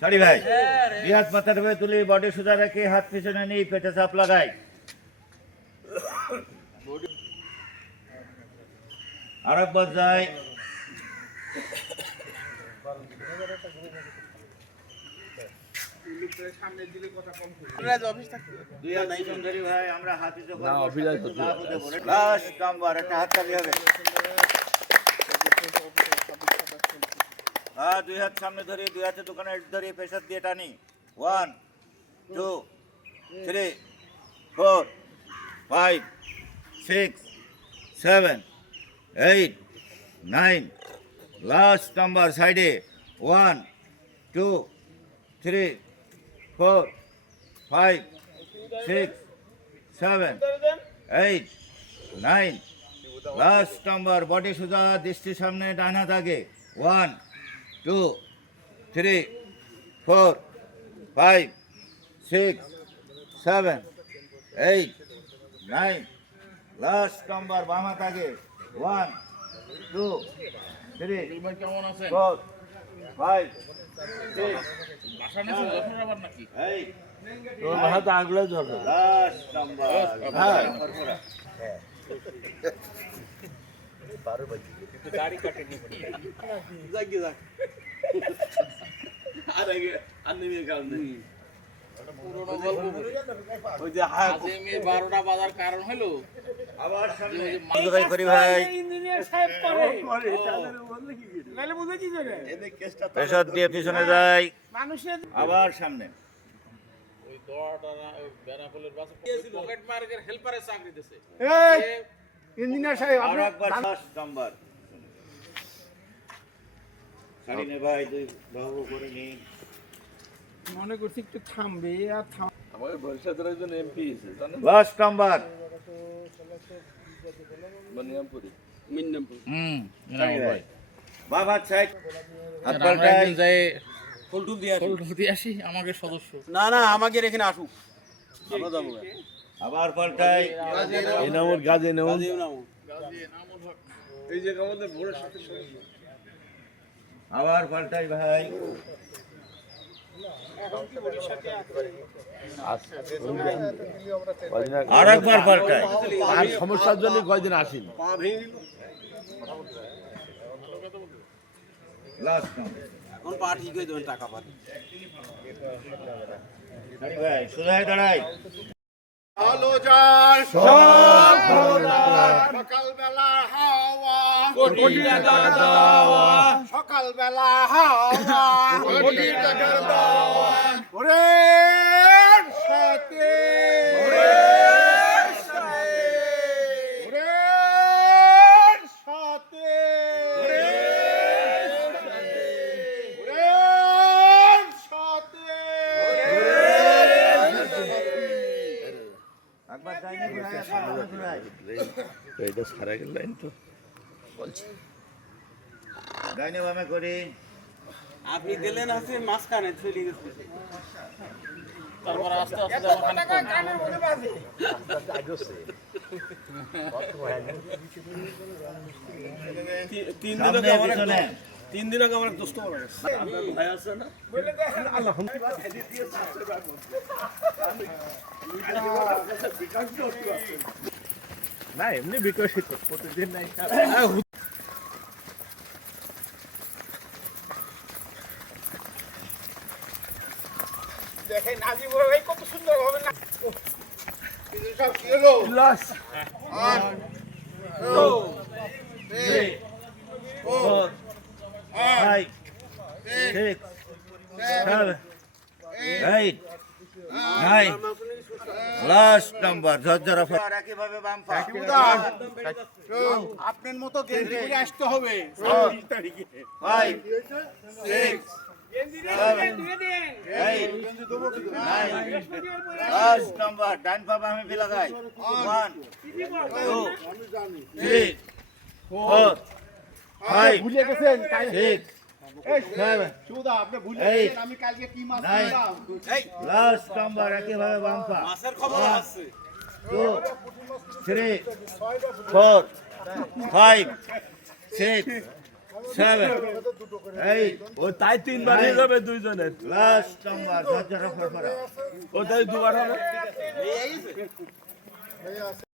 Sorry ভাই, দুই হাত মাথার উপরে তুলি, বডি সোজা রেখে হাত পিছনে নিয়ে পেটে চাপ লাগাই। আরেকবার যাই। ভাই আমরা হাতে লাস্ট নাম্বার, একটা হাত তালি হবে। হ্যাঁ, দুই হাত সামনে ধরি, দুই হাতে দোকানে ধরি, প্রেশার দিয়ে টানি। 1 2 3 4 5 6 7 8 9, লাস্ট নাম্বার সাইডে। 1 2 3 4 5 6 7 8 9, লাস্ট নাম্বার বডি সোজা, দৃষ্টি সামনে, ডান হাত আগে। 1 2 3 4 5 6 7 8 9, লাস্ট নাম্বার বাম হাত আগে। 1 2 3 4 5 6 8 তোর হাতে আগুলো ধরো। Last number. গাড়ি কাটেনি যাকি যাক আর আগে আর নেমে কারণ নেই পুরোনো গল্প ওই যে আজকে 12টা বাজার কারণ হলো আবার সামনে ভাই করি ভাই। ইঞ্জিনিয়ার সাহেব করে বললে কি নালে বুঝে কি করে এনে কেসটা প্রেসার দিয়ে পিছনে যাই, মানুষের আবার সামনে। ওই দড়টা বেনাপোলের বাসে পকেট মার্কের হেল্পারে চাকরি দিতেছে এই ইঞ্জিনিয়ার সাহেব আর আপনি একবার লাস্ট নাম্বার। সারি নে ভাই, দুই বাহু করে নি। মনে করছি একটু থামবে আর থাম আমাদের ভবিষ্যতের একজন এমপি এসে জানেন, লাস্ট নাম্বার। বানিয়ামপুরি। সারি ভাই বাবা সাইড হাত পাল্টাই যাই ফুলটুল দিয়ে আসি আমাকে সদস্য না না আমাকে এখানে আসুক আমরা যাবো আবার পাল্টাই। এনামুর গাজী এনামুর। এই যে আমাদের ভোরের সাথে আবার পাল্টাই ভাই। আর একবার পাল্টাই। আর সমস্যার জন্য কয়দিন আসেন। পা ভেঙে দিল লাস্ট নাম্বার। এখন পা ঠিক হয়ে দেবেন টাকা পান সারি ভাই সোজাই দাঁড়াই। আলো যায় সব সকালবেলা হাওয়া কোটি টাকার দাওয়া, সকালবেলা হাওয়া কোটি টাকার দাওয়া, ওরে সাথে ওরে সাথে ওরে সাথে ওরে ওরে সাথে একবার যাইনি ঘুরাই, একবার ঘুরাই। এটা সারা গেল লাইন তো বলছি। ডাইনে বামে করি। আপনি দিলেন আছে মাঝখানে চলে গেছে তারপর আস্তে আস্তে ওখানে কানের মধ্যে বাজে তিন সামনে পিছনে। 3 দিন আগে আমার এক দোস্ত মারা গেছে আপনার ভাই আছে না বলে দেখেন আল্লাহ না এমনি বিকশিত প্রতিদিন নাই। দেখেন নাজিব ভাই কত সুন্দর হবে না সব কি হলো লাস 1 2 3 4 5 6 7 8 9, লাস্ট নাম্বার। ঝরঝরা আর একইভাবে বাম পা। আপনার মতো গেঞ্জি পরে আসতে হবে 5 6 ইঞ্জিনিয়ার দিয়ে দেন 8 9, লাস্ট নাম্বার। ডান পা বামে লাগাই। 1 2 3 4 5 ভুলে গেছেন 6 7 সুদা আপনি ভুলে 8 গেছেন আমি কালকে কি মাছ 9, খেলাম এই লাস্ট নাম্বার। একইভাবে বাম পা। মাছের খবর আছে 2 3 4 5 6 সেভেন এই ও তাই তিনবার হয়ে যাবে দুইজনের লাস্ট নাম্বার ঝরঝরা ফরফরা ও তাই দুবার হবে